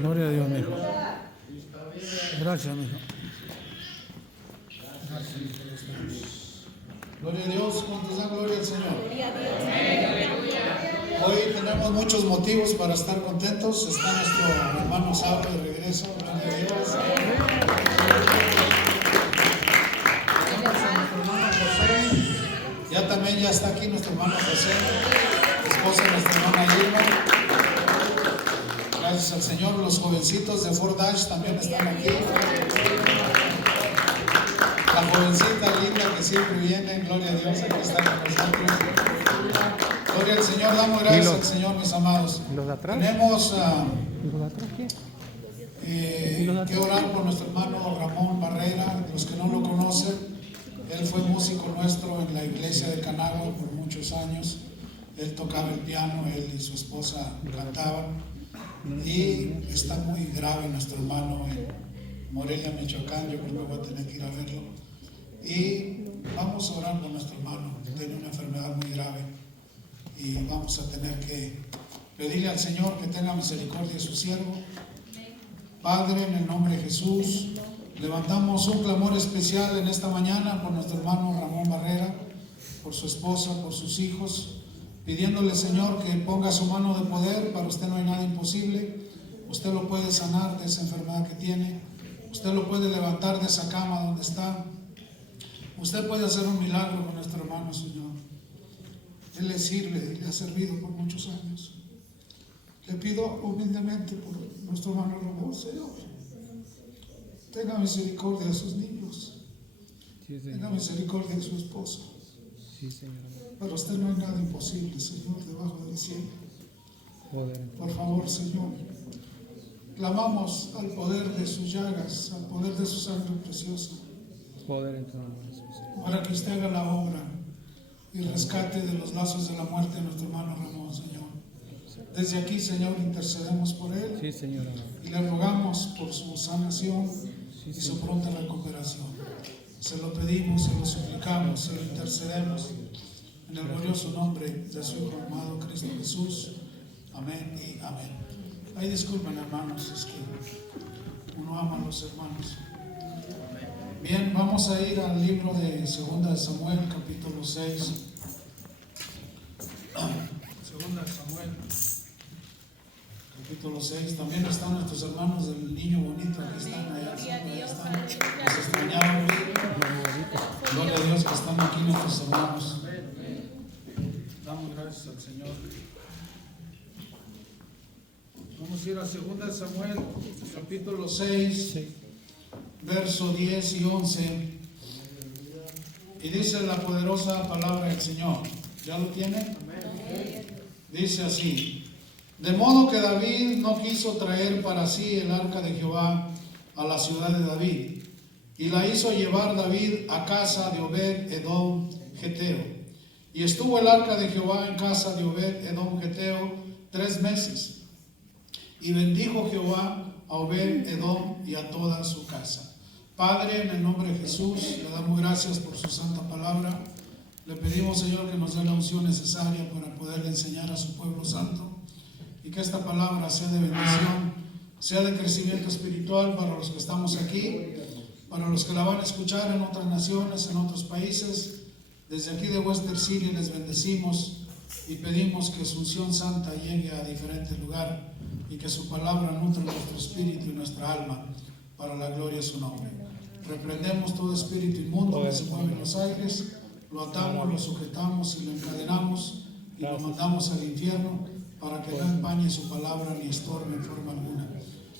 Gloria a Dios, mi hijo. Gracias, mi hijo. Gloria a Dios, ¿cuántos dan gloria al Señor? Hoy tenemos muchos motivos para estar contentos. Está nuestro hermano Saulo de regreso, gloria a Dios. Tenemos a nuestro hermano José. Ya está aquí nuestro hermano José, esposa de nuestra hermana Irma. Gracias al Señor. Los jovencitos de Fort Dodge también están aquí. La jovencita linda que siempre viene, gloria a Dios, aquí está con nosotros. Gloria al Señor, damos gracias al Señor, mis amados. ¿Y los de atrás? Tenemos ¿Y los de atrás qué? que orar por nuestro hermano Ramón Barrera. Los que no lo conocen, él fue músico nuestro en la iglesia de Canagua por muchos años. Él tocaba el piano, él y su esposa cantaban. Y está muy grave nuestro hermano en Morelia, Michoacán. Yo creo que voy a tener que ir a verlo. Y vamos a orar por nuestro hermano. Tiene una enfermedad muy grave y vamos a tener que pedirle al Señor que tenga misericordia de su siervo. Padre, en el nombre de Jesús, levantamos un clamor especial en esta mañana por nuestro hermano Ramón Barrera, por su esposa, por sus hijos, pidiéndole, Señor, que ponga su mano de poder. Para usted no hay nada imposible. Usted lo puede sanar de esa enfermedad que tiene. Usted lo puede levantar de esa cama donde está. Usted puede hacer un milagro con nuestro hermano, Señor. Él le sirve y le ha servido por muchos años. Le pido humildemente por nuestro hermano Ramón, Señor. Tenga misericordia de sus niños. Tenga misericordia de su esposa. Sí, Señor. Para usted no hay nada imposible, Señor, debajo del cielo. Por favor, Señor, clamamos al poder de sus llagas, al poder de su sangre preciosa, para que usted haga la obra y rescate de los lazos de la muerte a nuestro hermano Ramón, Señor. Desde aquí, Señor, intercedemos por él. Sí, Señor. Y le rogamos por su sanación y su pronta recuperación. Se lo pedimos, se lo suplicamos, se lo intercedemos en el glorioso nombre de su Hijo amado Cristo Jesús. Amén y amén. Ay, disculpen, hermanos, es que uno ama a los hermanos. Bien, vamos a ir al libro de 2 de Samuel, capítulo 6. 2 de Samuel, capítulo 6. También están nuestros hermanos del niño bonito, aquí están, allá están. Nos extrañamos. Gloria a Dios que están aquí nuestros hermanos. Damos gracias al Señor. Vamos a ir a 2 de Samuel, capítulo 6, verso 10 y 11. Y dice la poderosa palabra del Señor. ¿Ya lo tienen? Dice así: de modo que David no quiso traer para sí el arca de Jehová a la ciudad de David, y la hizo llevar David a casa de Obed-Edom Geteo. Y estuvo el arca de Jehová en casa de Obed-Edom Geteo 3 meses. Y bendijo Jehová a Obed-Edom y a toda su casa. Padre, en el nombre de Jesús, le damos gracias por su santa palabra. Le pedimos, Señor, que nos dé la unción necesaria para poder enseñar a su pueblo santo, y que esta palabra sea de bendición, sea de crecimiento espiritual para los que estamos aquí, para los que la van a escuchar en otras naciones, en otros países. Desde aquí de Western City les bendecimos y pedimos que su unción santa llegue a diferente lugar y que su palabra nutra nuestro espíritu y nuestra alma para la gloria de su nombre. Reprendemos todo espíritu inmundo que se mueve en los aires, lo atamos, lo sujetamos y lo encadenamos y lo mandamos al infierno para que no empañe su palabra ni estorbe en forma alguna.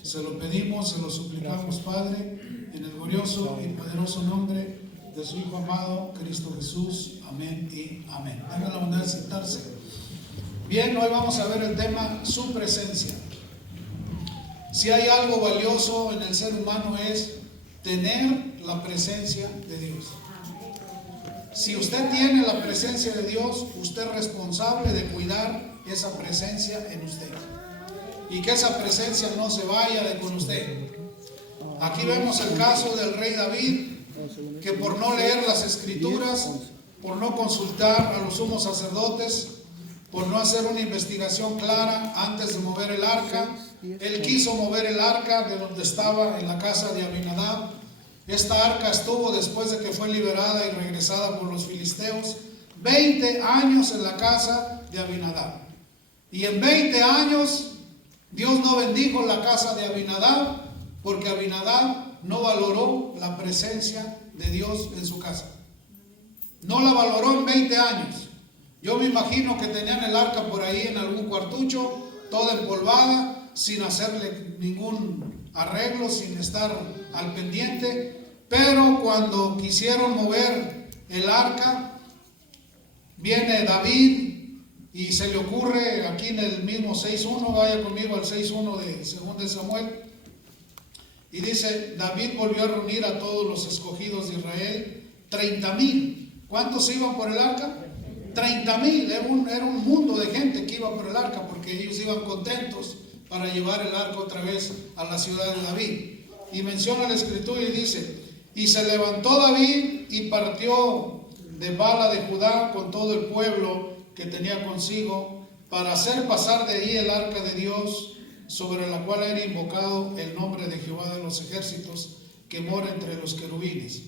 Se lo pedimos, se lo suplicamos, Padre, en el glorioso y poderoso nombre de su Hijo amado, Cristo Jesús. Amén y amén. Tengan la bondad de sentarse. Bien, hoy vamos a ver el tema, su presencia. Si hay algo valioso en el ser humano es tener la presencia de Dios. Si usted tiene la presencia de Dios, usted es responsable de cuidar esa presencia en usted. Y que esa presencia no se vaya de con usted. Aquí vemos el caso del rey David, que por no leer las escrituras, por no consultar a los sumos sacerdotes, por no hacer una investigación clara antes de mover el arca, Él quiso mover el arca de donde estaba en la casa de Abinadab. Esta arca estuvo, después de que fue liberada y regresada por los filisteos, 20 años en la casa de Abinadab. Y en 20 años Dios no bendijo la casa de Abinadab, porque Abinadab no valoró la presencia de Dios en su casa. No la valoró en 20 años. Yo me imagino que tenían el arca por ahí en algún cuartucho, toda empolvada, sin hacerle ningún arreglo, sin estar al pendiente. Pero cuando quisieron mover el arca, viene David y se le ocurre aquí en el mismo 6.1, vaya conmigo al 6.1 de 2 de Samuel, y dice: David volvió a reunir a todos los escogidos de Israel, 30,000. ¿Cuántos iban por el arca? 30,000. Era un mundo de gente que iba por el arca, porque ellos iban contentos para llevar el arca otra vez a la ciudad de David. Y menciona la escritura y dice: y se levantó David y partió de Bala de Judá con todo el pueblo que tenía consigo, para hacer pasar de ahí el arca de Dios, sobre la cual era invocado el nombre de Jehová de los ejércitos, que mora entre los querubines.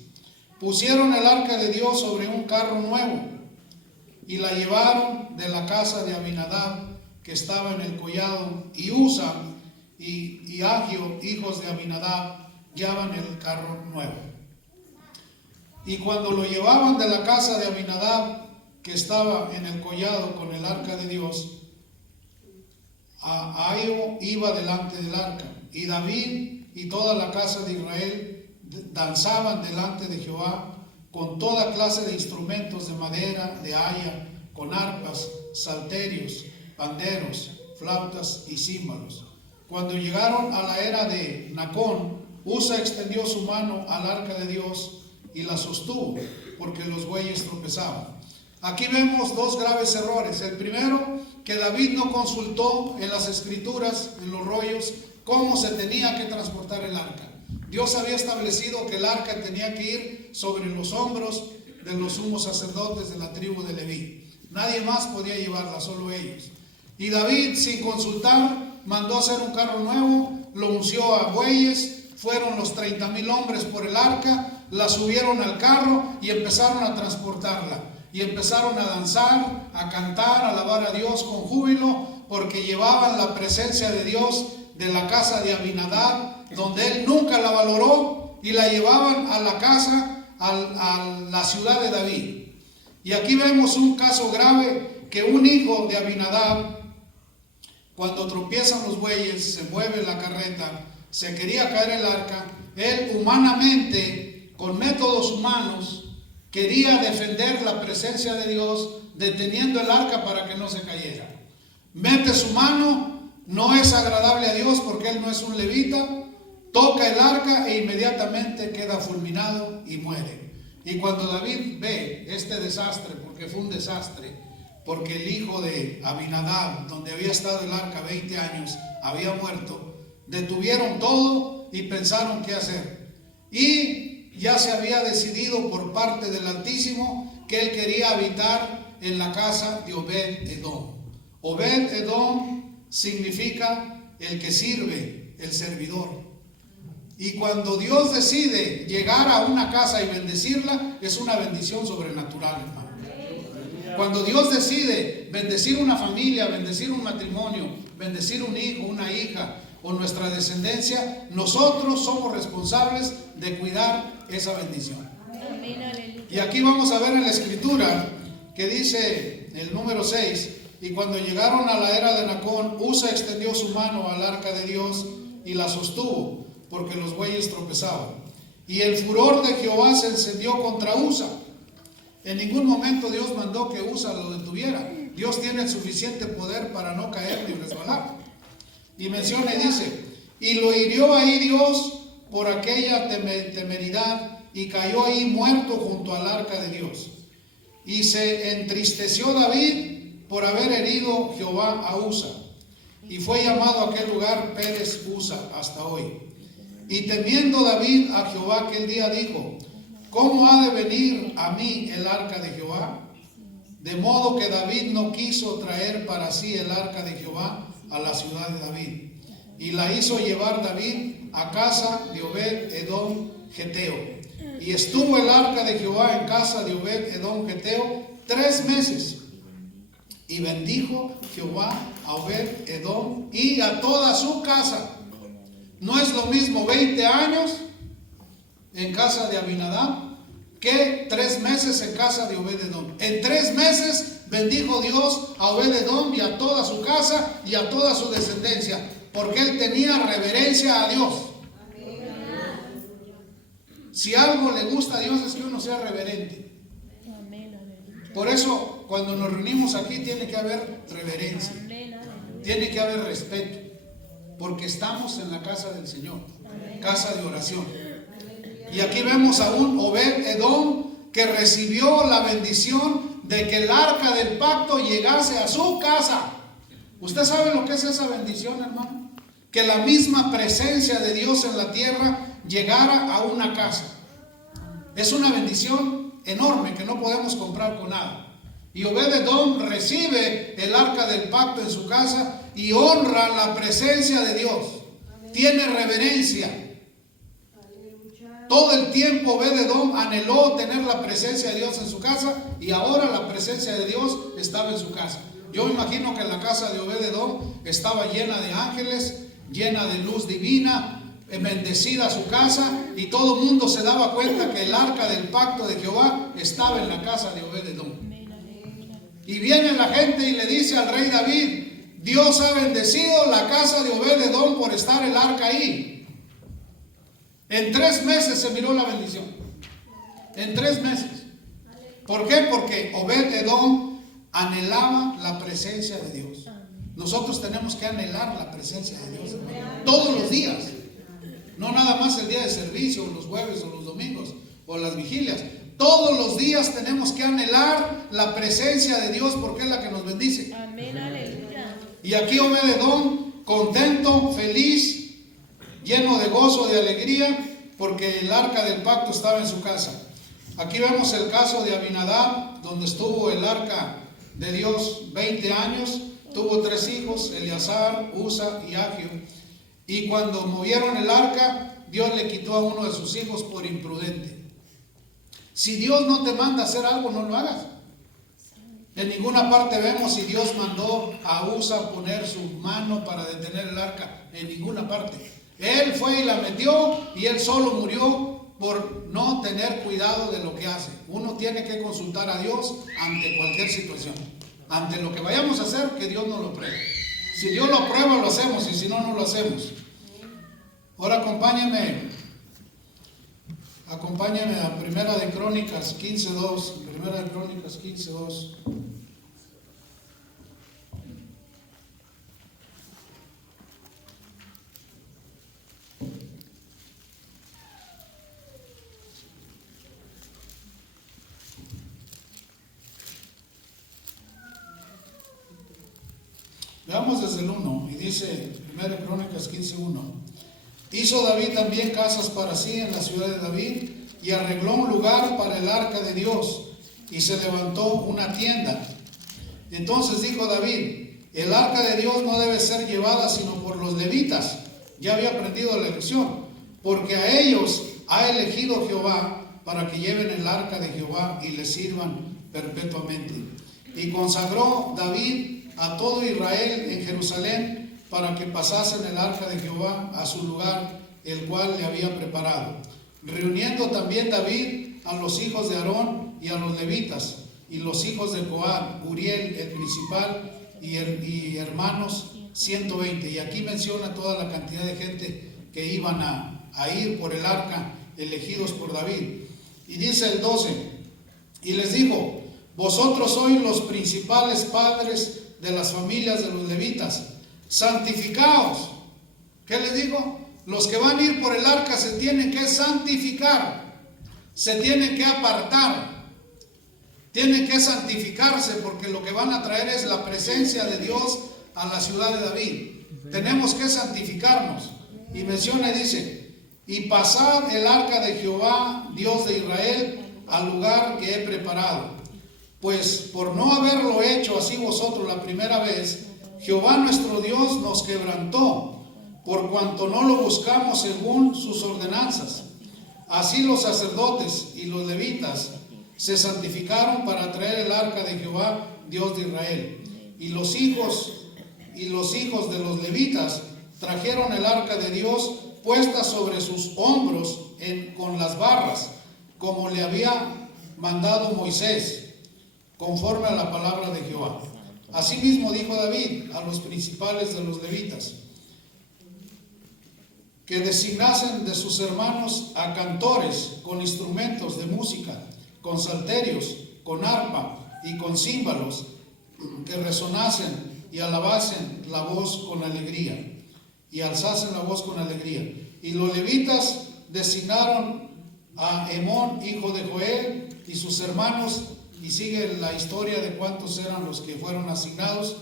Pusieron el arca de Dios sobre un carro nuevo y la llevaron de la casa de Abinadab, que estaba en el collado, y Usa y Agio, hijos de Abinadab, guiaban el carro nuevo. Y cuando lo llevaban de la casa de Abinadab, que estaba en el collado con el arca de Dios, Ahio iba delante del arca, y David y toda la casa de Israel danzaban delante de Jehová con toda clase de instrumentos de madera, de haya, con arpas, salterios, panderos, flautas y címbalos. Cuando llegaron a la era de Nacón, Usa extendió su mano al arca de Dios y la sostuvo, porque los bueyes tropezaban. Aquí vemos dos graves errores. El primero, que David no consultó en las escrituras, en los rollos, cómo se tenía que transportar el arca. Dios había establecido que el arca tenía que ir sobre los hombros de los sumos sacerdotes de la tribu de Leví. Nadie más podía llevarla, solo ellos. Y David, sin consultar, mandó hacer un carro nuevo, lo unció a bueyes, fueron los 30,000 hombres por el arca, la subieron al carro y empezaron a transportarla. Y empezaron a danzar, a cantar, a alabar a Dios con júbilo, porque llevaban la presencia de Dios de la casa de Abinadab, donde él nunca la valoró, y la llevaban a la casa, a la ciudad de David. Y aquí vemos un caso grave, que un hijo de Abinadab, cuando tropiezan los bueyes, se mueve la carreta, se quería caer el arca, él humanamente, con métodos humanos, quería defender la presencia de Dios, deteniendo el arca para que no se cayera. Mete su mano, no es agradable a Dios porque él no es un levita, toca el arca e inmediatamente queda fulminado y muere. Y cuando David ve este desastre, porque fue un desastre, porque el hijo de Abinadab, donde había estado el arca 20 años, había muerto, detuvieron todo y pensaron qué hacer. Y ya se había decidido por parte del Altísimo que él quería habitar en la casa de Obed-Edom. Obed-Edom significa el que sirve, el servidor. Y cuando Dios decide llegar a una casa y bendecirla, es una bendición sobrenatural, hermano. Cuando Dios decide bendecir una familia, bendecir un matrimonio, bendecir un hijo, una hija o nuestra descendencia, nosotros somos responsables de cuidar esa bendición. Y aquí vamos a ver en la escritura que dice el número 6: y cuando llegaron a la era de Nacón, Usa extendió su mano al arca de Dios y la sostuvo, porque los bueyes tropezaban. Y el furor de Jehová se encendió contra Usa. En ningún momento Dios mandó que Usa lo detuviera. Dios tiene el suficiente poder para no caer ni resbalar. Y menciona y dice: y lo hirió ahí Dios por aquella temeridad, y cayó ahí muerto junto al arca de Dios. Y se entristeció David por haber herido Jehová a Usa, y fue llamado aquel lugar Pérez Usa hasta hoy. Y temiendo David a Jehová aquel día dijo: ¿cómo ha de venir a mí el arca de Jehová? De modo que David no quiso traer para sí el arca de Jehová a la ciudad de David. y la hizo llevar David a casa de Obed Edom Geteo. Y estuvo el arca de Jehová en casa de Obed Edom Geteo 3 meses. Y bendijo Jehová a Obed Edom y a toda su casa. No es lo mismo 20 años en casa de Abinadab que 3 meses en casa de Obed Edom. En 3 meses bendijo Dios a Obed Edom y a toda su casa y a toda su descendencia, porque él tenía reverencia a Dios. Si algo le gusta a Dios es que uno sea reverente. Por eso cuando nos reunimos aquí tiene que haber reverencia, tiene que haber respeto, porque estamos en la casa del Señor, casa de oración. Y aquí vemos a un Obed Edom que recibió la bendición de que el arca del pacto llegase a su casa. ¿Usted sabe lo que es esa bendición, hermano? Que la misma presencia de Dios en la tierra llegara a una casa. Es una bendición enorme que no podemos comprar con nada. Y Obed Edom recibe el arca del pacto en su casa y honra la presencia de Dios. Tiene reverencia. Todo el tiempo Obed Edom anheló tener la presencia de Dios en su casa y ahora la presencia de Dios estaba en su casa. Yo imagino que la casa de Obed Edom estaba llena de ángeles, llena de luz divina, bendecida su casa, y todo el mundo se daba cuenta que el arca del pacto de Jehová estaba en la casa de Obed Edom. Y viene la gente y le dice al rey David: Dios ha bendecido la casa de Obed Edom por estar el arca ahí. En 3 meses se miró la bendición. En 3 meses. ¿Por qué? Porque Obed Edom anhelaba la presencia de Dios. Nosotros tenemos que anhelar la presencia de Dios, hermano, todos los días. No nada más el día de servicio, o los jueves, o los domingos, o las vigilias. Todos los días tenemos que anhelar la presencia de Dios, porque es la que nos bendice. Amén, aleluya. Y aquí Obed Edom, contento, feliz, lleno de gozo, de alegría, porque el arca del pacto estaba en su casa. Aquí vemos el caso de Abinadab, donde estuvo el arca de Dios 20 años. Tuvo 3 hijos, Eleazar, Usa y Agio. Y cuando movieron el arca, Dios le quitó a uno de sus hijos por imprudente. Si Dios no te manda a hacer algo, no lo hagas. En ninguna parte vemos si Dios mandó a Usa poner su mano para detener el arca. En ninguna parte. Él fue y la metió, y él solo murió por no tener cuidado de lo que hace. Uno tiene que consultar a Dios ante cualquier situación. Ante lo que vayamos a hacer, que Dios nos lo pruebe. Si Dios lo aprueba, lo hacemos, y si no, no lo hacemos. Ahora acompáñenme a Primera de Crónicas 15:2. Primera de Crónicas 15:2. Veamos desde el 1, y dice 1 Crónicas 15:1. Hizo David también casas para sí en la ciudad de David, y arregló un lugar para el arca de Dios, y se levantó una tienda. Entonces dijo David: el arca de Dios no debe ser llevada sino por los levitas. Ya había aprendido la lección, porque a ellos ha elegido Jehová para que lleven el arca de Jehová y le sirvan perpetuamente. Y consagró David a todo Israel en Jerusalén para que pasasen el arca de Jehová a su lugar, el cual le había preparado. Reuniendo también David a los hijos de Aarón y a los levitas, y los hijos de Coat, Uriel el principal y hermanos 120. Y aquí menciona toda la cantidad de gente que iban a ir por el arca, elegidos por David. Y dice el 12: y les dijo: vosotros sois los principales padres de las familias de los levitas, santificaos. ¿Qué les digo? Los que van a ir por el arca se tienen que santificar, se tienen que apartar, tienen que santificarse, porque lo que van a traer es la presencia de Dios a la ciudad de David. Tenemos que santificarnos. Y menciona y dice: y pasad el arca de Jehová, Dios de Israel, al lugar que he preparado. Pues por no haberlo hecho así vosotros la primera vez, Jehová nuestro Dios nos quebrantó, por cuanto no lo buscamos según sus ordenanzas. Así los sacerdotes y los levitas se santificaron para traer el arca de Jehová, Dios de Israel. Y los hijos de los levitas trajeron el arca de Dios puesta sobre sus hombros con las barras, como le había mandado Moisés, conforme a la palabra de Jehová. Asimismo dijo David a los principales de los levitas que designasen de sus hermanos a cantores con instrumentos de música, con salterios, con arpa y con címbalos, que resonasen y alabasen la voz con alegría, y alzasen la voz con alegría. Y los levitas designaron a Emón, hijo de Joel, y sus hermanos, y sigue la historia de cuántos eran los que fueron asignados.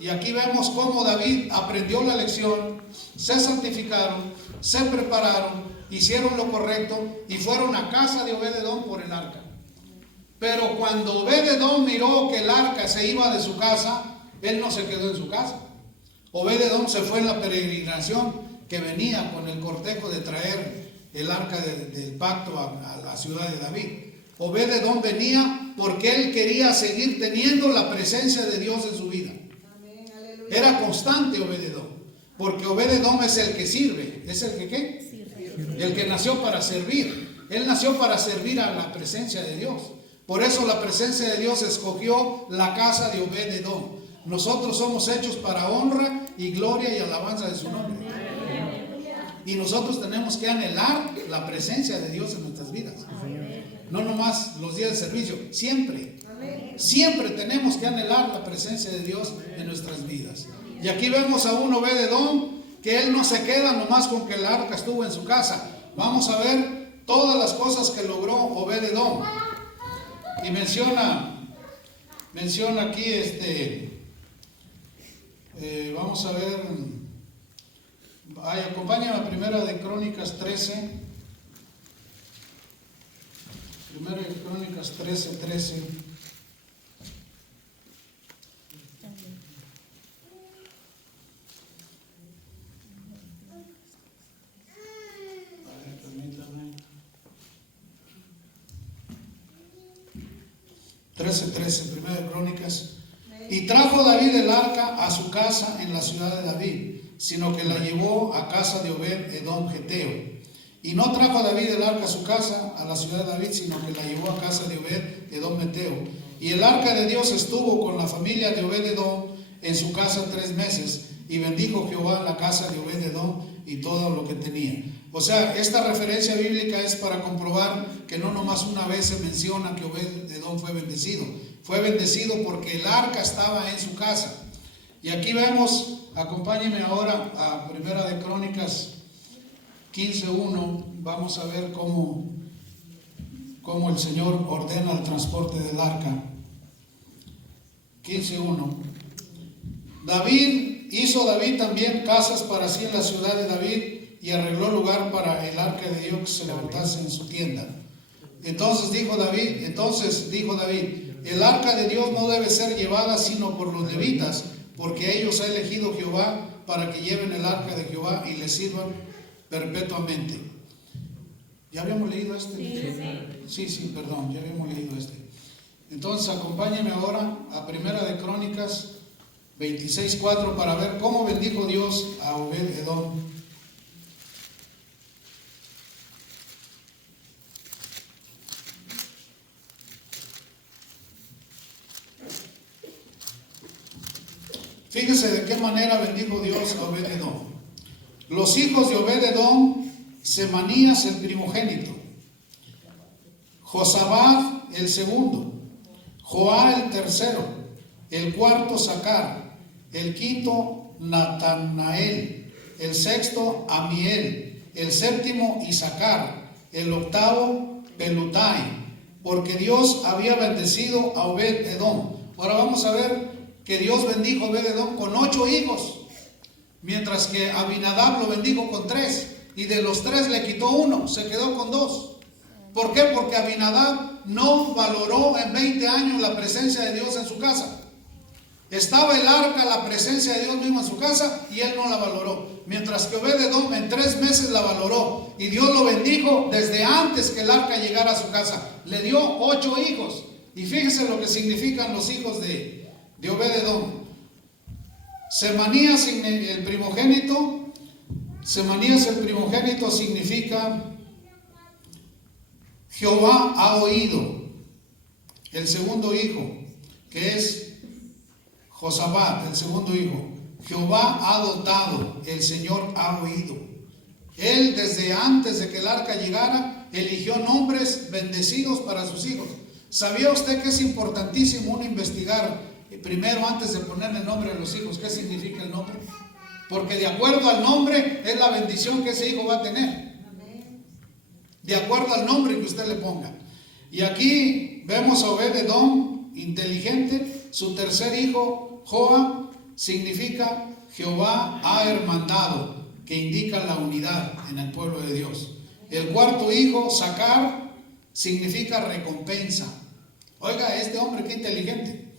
Y aquí vemos cómo David aprendió la lección, se santificaron, se prepararon, hicieron lo correcto y fueron a casa de Obed-edom por el arca. Pero cuando Obed-edom miró que el arca se iba de su casa, él no se quedó en su casa. Obed-edom se fue en la peregrinación que venía con el cortejo de traer el arca del pacto a la ciudad de David. Obed-edom venía porque él quería seguir teniendo la presencia de Dios en su vida. Era constante Obed-edom, porque Obed-edom es el que sirve. ¿Es el que qué? El que nació para servir. Él nació para servir a la presencia de Dios. Por eso la presencia de Dios escogió la casa de Obed-edom. Nosotros somos hechos para honra y gloria y alabanza de su nombre. Y nosotros tenemos que anhelar la presencia de Dios en nuestras vidas. No nomás los días de servicio, siempre. Siempre tenemos que anhelar la presencia de Dios en nuestras vidas. Y aquí vemos a un Obed-edom que él no se queda nomás con que el arca estuvo en su casa. Vamos a ver todas las cosas que logró Obed-edom. Y menciona aquí vamos a ver, acompáñame a Primera de Crónicas 13. Primera de Crónicas 13. Permítame. 13, Primera de Crónicas. Y trajo David el arca a su casa en la ciudad de David, sino que la llevó a casa de Obed-edom geteo. Y no trajo a David el arca a su casa, a la ciudad de David, sino que la llevó a casa de Obed-edom geteo. Y el arca de Dios estuvo con la familia de Obed-edom en su casa 3 meses, y bendijo Jehová la casa de Obed-edom y todo lo que tenía. O sea, esta referencia bíblica es para comprobar que no nomás una vez se menciona que Obed-edom fue bendecido. Fue bendecido porque el arca estaba en su casa. Y aquí vemos, acompáñenme ahora a Primera de Crónicas 15:1. Vamos a ver cómo el Señor ordena el transporte del arca. 15:1. Hizo David también casas para sí en la ciudad de David, y arregló lugar para el arca de Dios que se levantase en su tienda. Entonces dijo David, el arca de Dios no debe ser llevada sino por los levitas, porque a ellos ha elegido Jehová para que lleven el arca de Jehová y le sirvan perpetuamente. ¿Ya habíamos leído este? Sí, perdón, ya habíamos leído este. Entonces acompáñenme ahora a Primera de Crónicas 26:4 para ver cómo bendijo Dios a Obed-edom. Fíjese de qué manera bendijo Dios a Obed-edom. Los hijos de Obed-edom: Semanías el primogénito, Josabad el segundo, Joá el tercero, el cuarto Sacar, el quinto Natanael, el sexto Amiel, el séptimo Isacar, el octavo Pelutai, porque Dios había bendecido a Obed-edom. Ahora vamos a ver que Dios bendijo a Obed-edom con 8 hijos, mientras que Abinadab lo bendijo con 3, y de los 3 le quitó 1, se quedó con 2. ¿Por qué? Porque Abinadab no valoró en 20 años la presencia de Dios en su casa. Estaba el arca, la presencia de Dios mismo en su casa, y él no la valoró. mientras que Obed-Edom en 3 meses la valoró y Dios lo bendijo desde antes que el arca llegara a su casa. Le dio 8 hijos. Y fíjese lo que significan los hijos de Obed-Edom. Semanías, el primogénito. Semanías, el primogénito, significa Jehová ha oído. El segundo hijo, que es Josabad, el segundo hijo, Jehová ha dotado, el Señor ha oído. Él, desde antes de que el arca llegara, eligió nombres bendecidos para sus hijos. ¿Sabía usted que es importantísimo uno investigar primero, antes de ponerle el nombre a los hijos, qué significa el nombre? Porque de acuerdo al nombre es la bendición que ese hijo va a tener. De acuerdo al nombre que usted le ponga. Y aquí vemos a Obed-Edom, inteligente. Su tercer hijo, Joa, significa Jehová ha hermandado, que indica la unidad en el pueblo de Dios. El cuarto hijo, Sacar, significa recompensa. Oiga, este hombre qué inteligente.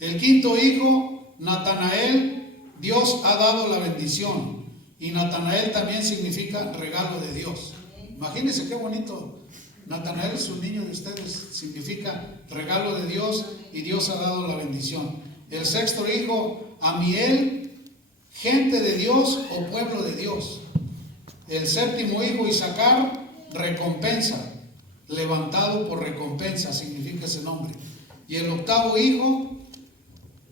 El quinto hijo, Natanael, Dios ha dado la bendición. Y Natanael también significa regalo de Dios. Imagínense qué bonito. Natanael es un niño de ustedes, significa regalo de Dios y Dios ha dado la bendición. El sexto hijo, Amiel, gente de Dios o pueblo de Dios. El séptimo hijo, Isaacar, recompensa, levantado por recompensa, significa ese nombre. Y el octavo hijo,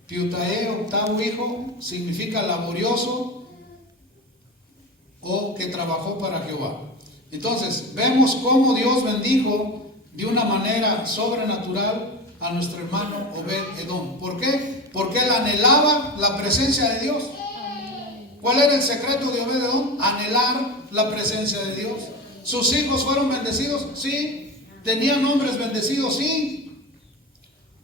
Piutae, octavo hijo, significa laborioso o que trabajó para Jehová. Entonces, vemos cómo Dios bendijo de una manera sobrenatural a nuestro hermano Obed-Edom. ¿Por qué? Porque él anhelaba la presencia de Dios. ¿Cuál era el secreto de Obed-Edom? Anhelar la presencia de Dios. ¿Sus hijos fueron bendecidos? Sí. ¿Tenían hombres bendecidos? Sí.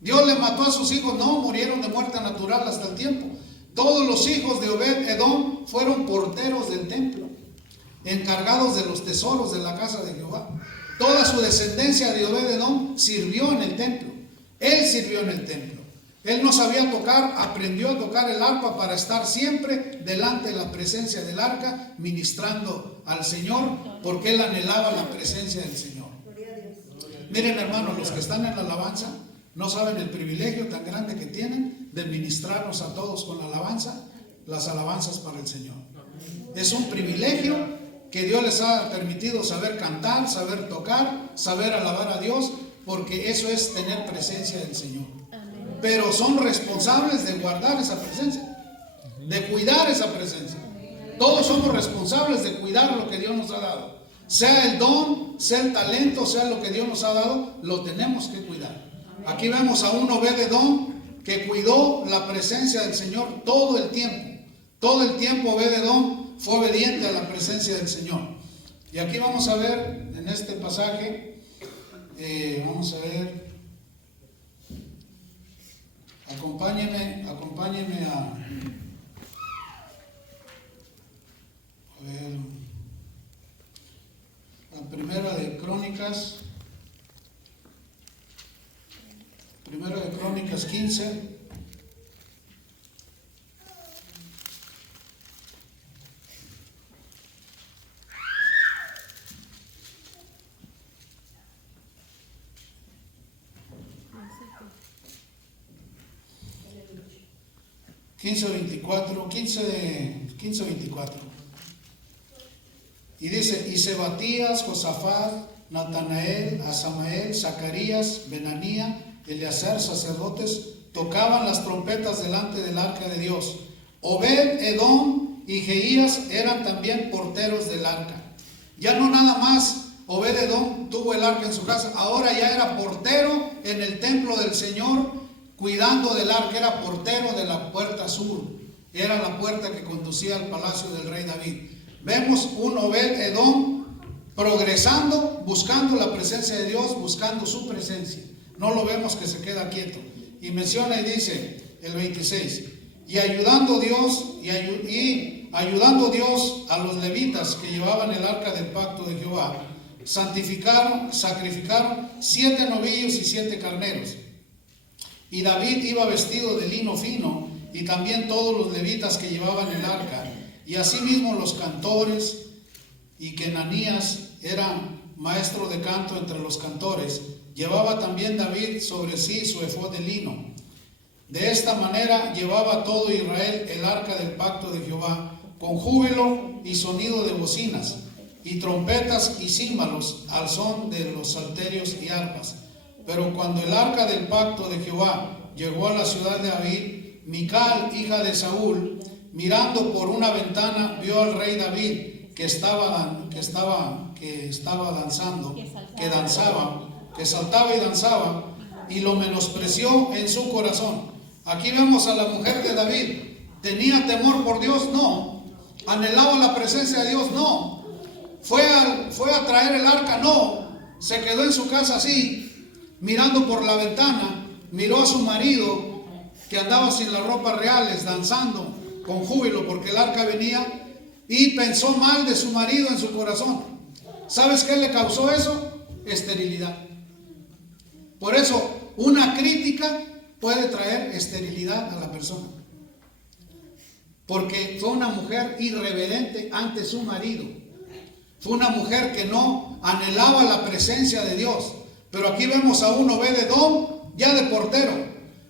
¿Dios le mató a sus hijos? No, murieron de muerte natural hasta el tiempo. Todos los hijos de Obed-Edom fueron porteros del templo, encargados de los tesoros de la casa de Jehová. Toda su descendencia de Obed-Edom sirvió en el templo. Él sirvió en el templo. Él no sabía tocar, aprendió a tocar el arpa para estar siempre delante de la presencia del arca, ministrando al Señor, porque él anhelaba la presencia del Señor. Miren, hermanos, los que están en la alabanza no saben el privilegio tan grande que tienen de ministrarnos a todos con la alabanza, las alabanzas para el Señor. Es un privilegio que Dios les ha permitido saber cantar, saber tocar, saber alabar a Dios, porque eso es tener presencia del Señor. Pero son responsables de guardar esa presencia, de cuidar esa presencia. Todos somos responsables de cuidar lo que Dios nos ha dado. Sea el don, sea el talento, sea lo que Dios nos ha dado, lo tenemos que cuidar. Aquí vemos a un Obed-Edom que cuidó la presencia del Señor todo el tiempo. Todo el tiempo Obed-Edom fue obediente a la presencia del Señor. Y aquí vamos a ver en este pasaje, vamos a ver, acompáñenme a ver, la primera de Crónicas 15. Quince 24. Y dice: y Sebatías, Josafat, Natanael, Asamael, Zacarías, Benanía, Eleazar, sacerdotes, tocaban las trompetas delante del arca de Dios. Obed-Edom y Jeías eran también porteros del arca. Ya no nada más Obed-Edom tuvo el arca en su casa, ahora ya era portero en el templo del Señor, cuidando del arca. Era portero de la puerta sur, era la puerta que conducía al palacio del rey David. Vemos un Obed-Edom progresando, buscando la presencia de Dios, buscando su presencia. No lo vemos que se queda quieto. Y menciona y dice el 26, y ayudando Dios a los levitas que llevaban el arca del pacto de Jehová, sacrificaron 7 novillos y 7 carneros. Y David iba vestido de lino fino, y también todos los levitas que llevaban el arca. y asimismo los cantores, y que Ananías era maestro de canto entre los cantores. Llevaba también David sobre sí su efod de lino. De esta manera llevaba todo Israel el arca del pacto de Jehová, con júbilo y sonido de bocinas, y trompetas y címbalos, al son de los salterios y arpas. Pero cuando el arca del pacto de Jehová llegó a la ciudad de David, Mical, hija de Saúl, mirando por una ventana, vio al rey David que saltaba y danzaba, y lo menospreció en su corazón. Aquí vemos a la mujer de David. ¿Tenía temor por Dios? No. ¿Anhelaba la presencia de Dios? No. ¿Fue a traer el arca? No. Se quedó en su casa así, mirando por la ventana. Miró a su marido que andaba sin las ropas reales, danzando con júbilo porque el arca venía, y pensó mal de su marido en su corazón. ¿Sabes qué le causó eso? Esterilidad. Por eso, una crítica puede traer esterilidad a la persona, porque fue una mujer irreverente ante su marido. Fue una mujer que no anhelaba la presencia de Dios. Pero aquí vemos a un Obed-Edom ya de portero.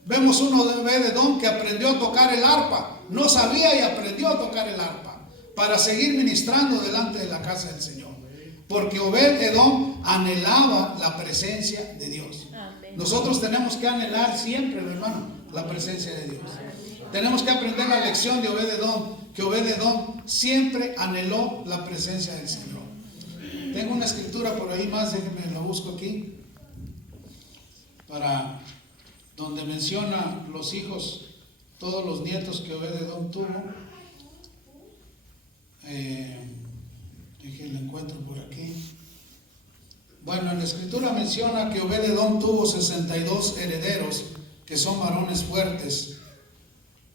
Vemos un Obed-Edom que aprendió a tocar el arpa. No sabía y aprendió a tocar el arpa para seguir ministrando delante de la casa del Señor. Porque Obed-Edom anhelaba la presencia de Dios. Nosotros tenemos que anhelar siempre, hermano, la presencia de Dios. Tenemos que aprender la lección de Obed-Edom, que Obed-Edom siempre anheló la presencia del Señor. Tengo una escritura por ahí más, déjenme la busco aquí, para donde menciona los hijos, todos los nietos que Obed-Edom tuvo. Déjenme la encuentro por aquí. Bueno, en la escritura menciona que Obed-Edom tuvo 62 herederos, que son varones fuertes,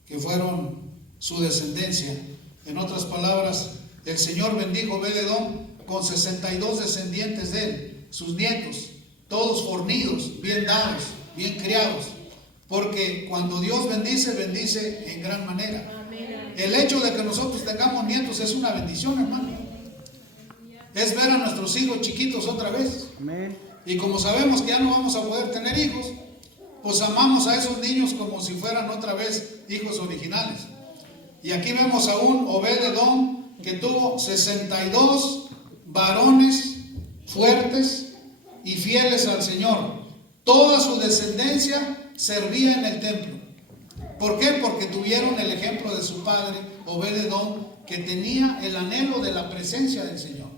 que fueron su descendencia. En otras palabras, el Señor bendijo a Obed-Edom con 62 descendientes de él, sus nietos, todos fornidos, bien dados, bien criados, porque cuando Dios bendice, bendice en gran manera. El hecho de que nosotros tengamos nietos es una bendición, hermano. Es ver a nuestros hijos chiquitos otra vez. Amén. Y como sabemos que ya no vamos a poder tener hijos, pues amamos a esos niños como si fueran otra vez hijos originales. Y aquí vemos a un Obed-Edom que tuvo 62 varones fuertes y fieles al Señor. Toda su descendencia servía en el templo. ¿Por qué? Porque tuvieron el ejemplo de su padre, Obed-Edom, que tenía el anhelo de la presencia del Señor.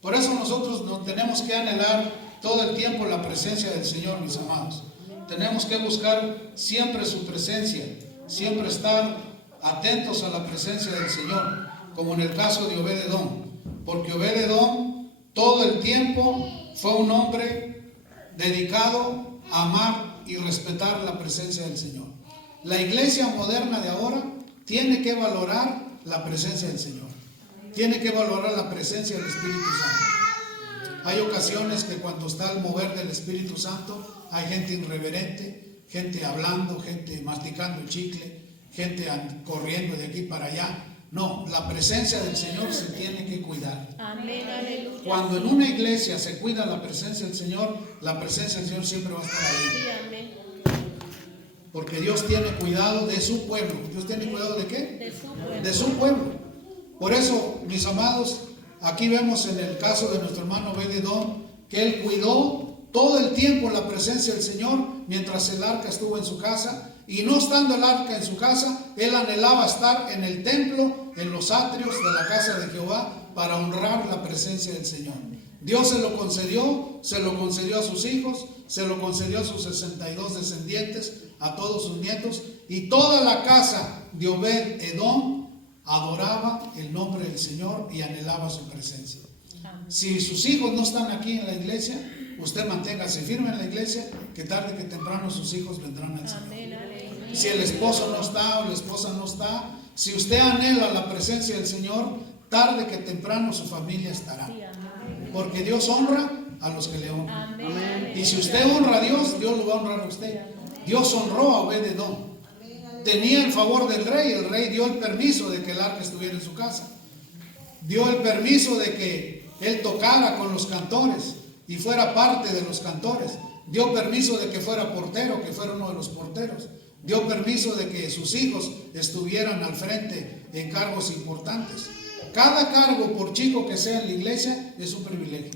Por eso nosotros no tenemos que anhelar todo el tiempo la presencia del Señor, mis amados. Tenemos que buscar siempre su presencia, siempre estar atentos a la presencia del Señor, como en el caso de Obed-Edom, porque Obed-Edom todo el tiempo fue un hombre dedicado a amar y respetar la presencia del Señor. La iglesia moderna de ahora tiene que valorar la presencia del Señor, tiene que valorar la presencia del Espíritu Santo. Hay ocasiones que cuando está el mover del Espíritu Santo hay gente irreverente, gente hablando, gente masticando chicle, gente corriendo de aquí para allá. No, la presencia del Señor se tiene que cuidar. Amén, aleluya. Cuando en una iglesia se cuida la presencia del Señor, la presencia del Señor siempre va a estar ahí. Sí, amén. Porque Dios tiene cuidado de su pueblo. ¿Dios tiene cuidado de qué? De su pueblo. De su pueblo. Por eso, mis amados, aquí vemos en el caso de nuestro hermano Obed-Edom que él cuidó todo el tiempo la presencia del Señor mientras el arca estuvo en su casa. Y no estando el arca en su casa, él anhelaba estar en el templo, en los atrios de la casa de Jehová, para honrar la presencia del Señor. Dios se lo concedió a sus hijos, se lo concedió a sus 62 descendientes, a todos sus nietos, y toda la casa de Obed-Edom adoraba el nombre del Señor y anhelaba su presencia. Si sus hijos no están aquí en la iglesia, usted manténgase firme en la iglesia, que tarde que temprano sus hijos vendrán al Señor. Si el esposo no está o la esposa no está, si usted anhela la presencia del Señor, tarde que temprano su familia estará. Porque Dios honra a los que le honran. Y si usted honra a Dios, Dios lo va a honrar a usted. Dios honró a Obed-Edom. tenía el favor del rey. El rey dio el permiso de que el arca estuviera en su casa. Dio el permiso de que él tocara con los cantores y fuera parte de los cantores. Dio permiso de que fuera portero, que fuera uno de los porteros. Dio permiso de que sus hijos estuvieran al frente en cargos importantes. Cada cargo, por chico que sea en la iglesia, es un privilegio.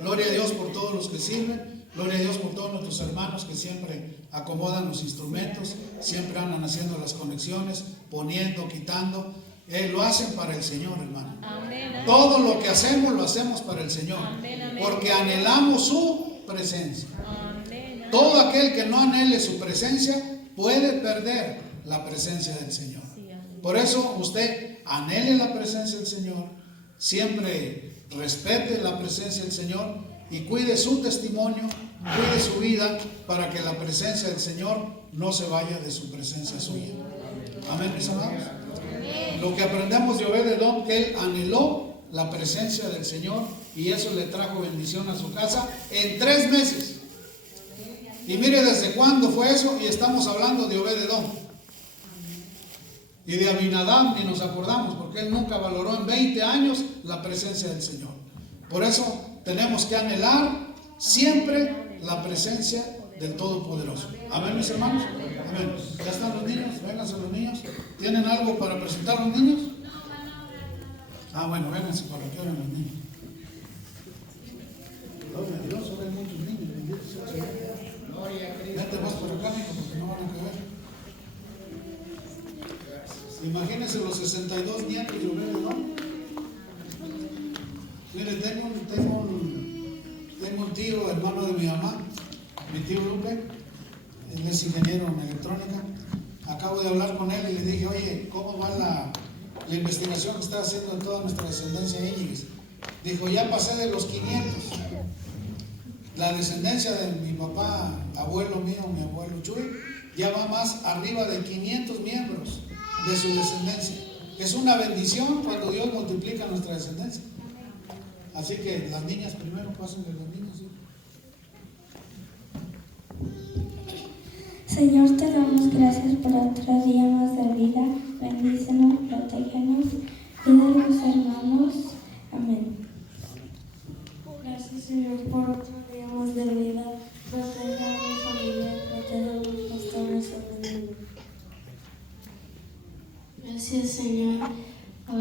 Gloria a Dios por todos los que sirven. Gloria a Dios por todos nuestros hermanos que siempre acomodan los instrumentos, siempre andan haciendo las conexiones, poniendo, quitando. Lo hacen para el Señor, hermano. Todo lo que hacemos lo hacemos para el Señor, porque anhelamos su presencia. Todo aquel que no anhele su presencia puede perder la presencia del Señor. Por eso usted anhele la presencia del Señor, siempre respete la presencia del Señor y cuide su testimonio, cuide su vida, para que la presencia del Señor no se vaya de su presencia suya. Amén, mis amados. Lo que aprendemos de Obed-Edom, que él anheló la presencia del Señor y eso le trajo bendición a su casa en 3 meses. Y mire desde cuándo fue eso, y estamos hablando de Obed-Edom. Y de Abinadab ni nos acordamos, porque él nunca valoró en 20 años la presencia del Señor. Por eso tenemos que anhelar siempre la presencia del Todopoderoso. Amén, mis hermanos. Amén. ¿Ya están los niños? Vénganse los niños. ¿Tienen algo para presentar a los niños? Bueno, vénganse para que oren los niños. Gloria a Dios, ahora hay muchos niños. Bendito sea el Señor. Vete más por acá, hijo, porque no van a caber. Imagínense los 62 nietos de Obed-Edom. Mire, tengo un tío, hermano de mi mamá, mi tío Lupe. Él es ingeniero en electrónica. Acabo de hablar con él y le dije, oye, ¿cómo va la investigación que está haciendo en toda nuestra descendencia Íñiguez? Dijo, ya pasé de los 500. La descendencia de mi papá, abuelo mío, mi abuelo Chuy, ya va más arriba de 500 miembros de su descendencia. Es una bendición cuando Dios multiplica nuestra descendencia. Así que las niñas primero, pásenle las niñas. ¿Sí? Señor, te damos gracias por otro día más de vida. Bendícenos, protégenos, cuida de los hermanos. Amén. Gracias, Señor, por otro día más de vida. Proteja a mi familia, proteja a los pastores. Amén. Gracias, Señor, por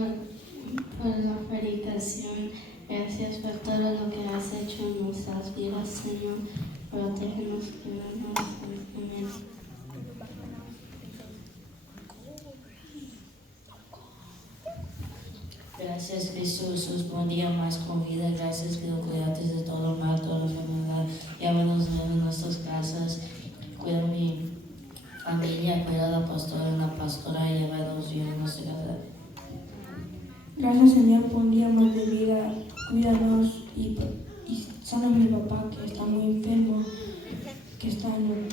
la predicación. Gracias por todo lo que has hecho en nuestras vidas, Señor. Protégenos, cuídanos. Amén. Gracias, Jesús, un día más con vida. Gracias que lo cuidaste de todo mal, toda la enfermedad. Llévanos en nuestras casas. Cuida mi familia, cuida a la pastora, llévanos bien en nuestra casa. Gracias, Señor, por un día más de vida. Cuídanos y sana a mi papá, que está muy enfermo, que está muy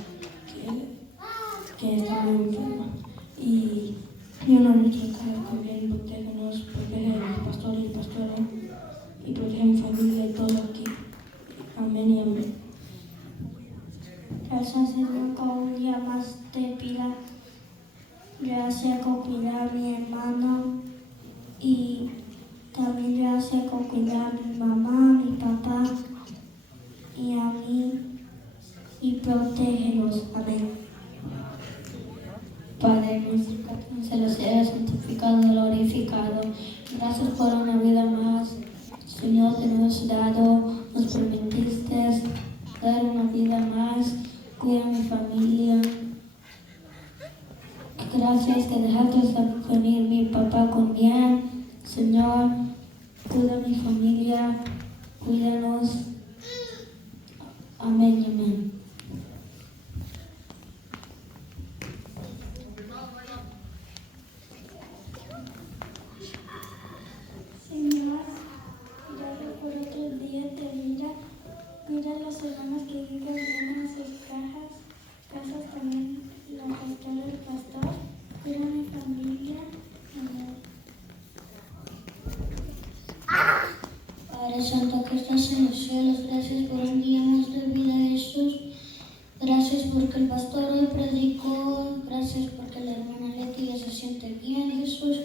enfermo. Y uno de nuestros cargos también, protégenos, protege a mi pastor y pastora, y protege a mi familia y todo aquí. Amén y amén. Gracias, Señor, por un día más de vida. Gracias por cuidar a mi hermano y también gracias por cuidar a mi mamá, a mi papá y a mí y protégenos. Amén. Padre nuestro que en el cielo sea santificado, glorificado. Gracias por una vida más, Señor, que nos has dado, nos permitiste dar una vida más. Cuida a mi familia. Gracias que dejaste venir mi papá con bien. Señor, cuida a mi familia, cuídanos. Amén y amén. Señor, gracias por otros días de vida. Cuida a los hermanos que viven en sus casas también, la pastora, el pastor. Cuida a mi familia. Amén. Padre Santo que estás en los cielos, gracias por un día más de vida, Jesús. Gracias porque el pastor hoy predicó. Gracias Gracias porque la hermana Leti ya se siente bien, Jesús.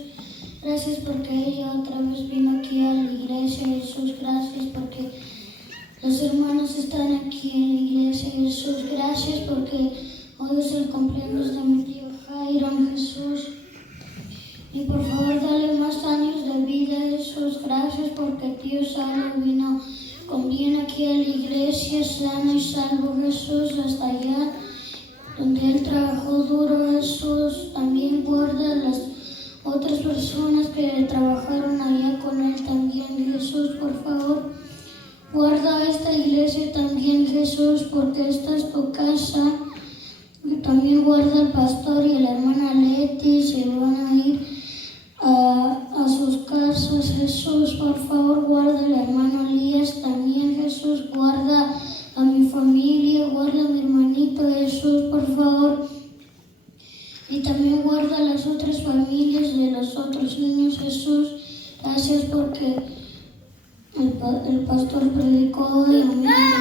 Gracias porque ella otra vez vino aquí a la iglesia, Jesús. Gracias porque los hermanos están aquí en la iglesia, Jesús. Gracias porque hoy es el cumpleaños de mi tío Jairo, Jesús. Y por favor, dale más años de vida, Jesús. Gracias porque tío Salo vino con bien aquí a la iglesia, sano y salvo, Jesús, hasta allá donde él trabajó duro, Jesús. También guarda a las otras personas que trabajaron allá con él también, Jesús, por favor. Guarda a esta iglesia también, Jesús, porque esta es tu casa. Y también guarda al pastor y a la hermana Leti, se van a ir a sus casas, Jesús. Por favor, guarda al hermano Elías también, Jesús. Guarda a mi familia, guarda a mi hermanito, Jesús, por favor. Y también guarda a las otras familias de los otros niños, Jesús. Gracias porque el pastor predicó hoy, amén.